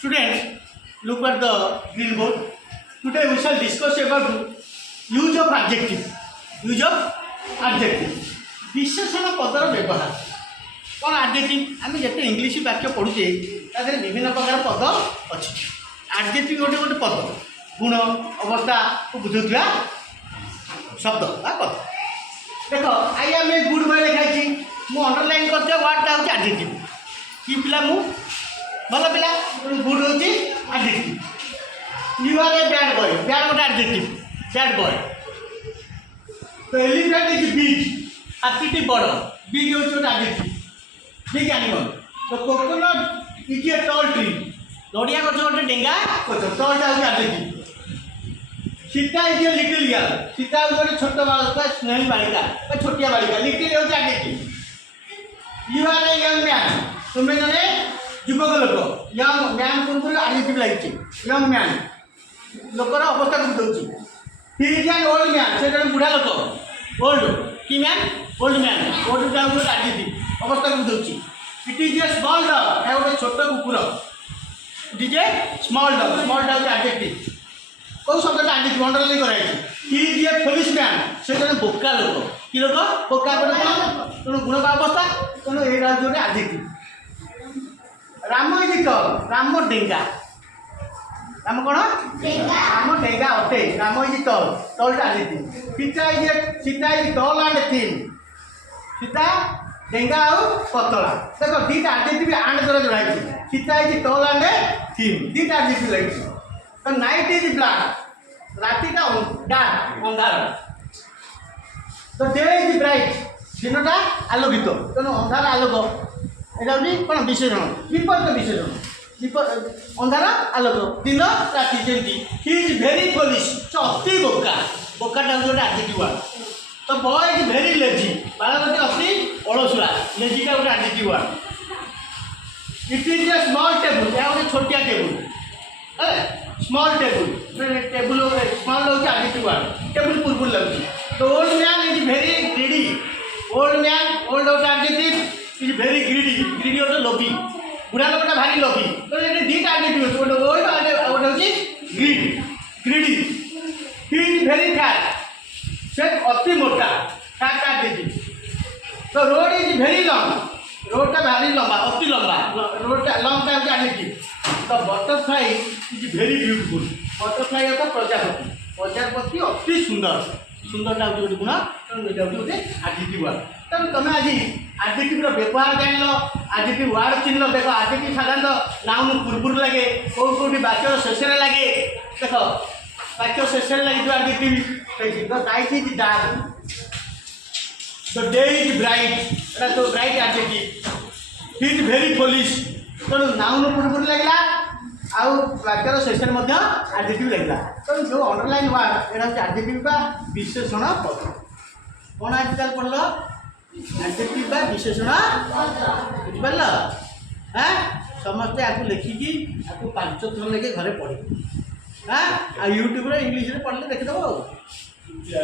Students, look at the green board. Today we shall discuss about use of adjective. Use of adjective. विशेषण पदर व्यवहार कौन adjective आम जिते इंग्लीश वाक्य पढ़ुचे तादे विभिन्न प्रकार पद अच्छी adjective गोटे गोटे पद गुण अवस्था को बुझुवा शब्द पद देख I am a good boy लिखाई मु अंडरलाइन करते वार्डटा हूँ adjective कि पिला मु भल पिला गुड हूँ adjective you are a bad boy bad गोटे adjective बैड बॉय तो एलिफेंट इज बिग हाथी बड़ बिग हूँ गोटे adjective बिग एनिमल तो coconut is a tall tree नड़िया गछ गोटे डेंगा गछ टॉलटा हूँ adjective Sita is a little girl Sita हूँ गोटे छोट बालिका स्नेही बालिका छोटिया बालिका लिटिल हूँ adjective you are a young man तुम्हें जड़े युवक लोक यंग मैन पूर्व adjective लगी यंग मैन लोकर अवस्था को बुझाऊँ he is an old man से जड़े बुढ़ा लोक ओल्ड कि मैन ओल्ड गोटे adjective अवस्था को बुझाऊँ it is a small dog है गोटे छोट कुकुर it is a small dog adjective कौ शब्द adjective अंडरलाइन कराई he is a police man से जड़े बोका लोक कि लोक बोका गोटे तेणु गुण अवस्था तेणु यहाँ हूँ गोटे adjective राम इज टल राम डेंगा राम कौन राम डेंगा अटे राम इज टल टलटा adjective सीता इज टल एंड थिन सीता डेंगा आउ पतला देख दीटा adjective एंड द्वारा जोड़ाई सीता इज टल एंड थिन दीटा adjective लगी तो नाइट इज ब्लैक रातिटा डार्क अंधार तो डे इज ब्राइट दिनटा आलोकित तेणु अंधार आलोक এটা হচ্ছে কোন বিশেষণ বিপরীত বিশেষণ अंधार आलोक दिन राति जेमती हि इज भेरी फुलिश अति बोका बोकाटा हूँ गोटे adjective वर्ड तो बॉय इज भेरी लेजी बालकटी अति अलसुआ लेजीटा गोटे adjective word it is a small table यह गोटे छोटिया टेबुल स्मॉल टेबुल स्मॉल हूँ adjective वर्ड टेबुल पूर्व लगुच तो old man is very greedy old man old हूँ adjective इज भेरी ग्रीडी होते लोभी बुढ़ा लोकटा भारी लोभी तो ये दीटा adjective गोटे ओल्ड गोटे हूँ greedy he is very fat से अति मोटा फैट adjective तो रोड इज भेरी लॉन्ग रोडटा भारी लंबा अति लंबा रोडटा लंगटा हूँ adjective तो butterfly is very beautiful butterfly होता प्रजापति अति सुंदर सुंदरटा हूँ गोटे गुण तेणु यहाँ हूँ गोटे adjective वर्ड तेणु तुम आज adjective व्यवहार जान adjective वर्ड चिन्ह देख adjective साधारणतः नाउन पूर्व लगे कौटी वाक्य शेष लगे देख वाक्य शेष लगे जो adjective the night is dark the day is bright तो bright adjective he is very foolish तेणु नाउन पूर्व लगला आउ वाक्यर शेष adjective लगला तेणु जो अंडरलाइन वर्ड यहाँ हूँ adjective बा विशेषण पद कौन आजकल पढ़ल adjective बा विशेषण बुझिपार हाँ समस्ते आपको लिखिकी आपको 5 थर लेके घरे पढ़े हाँ यूट्यूब इंग्लीश पढ़ले देखीदेव।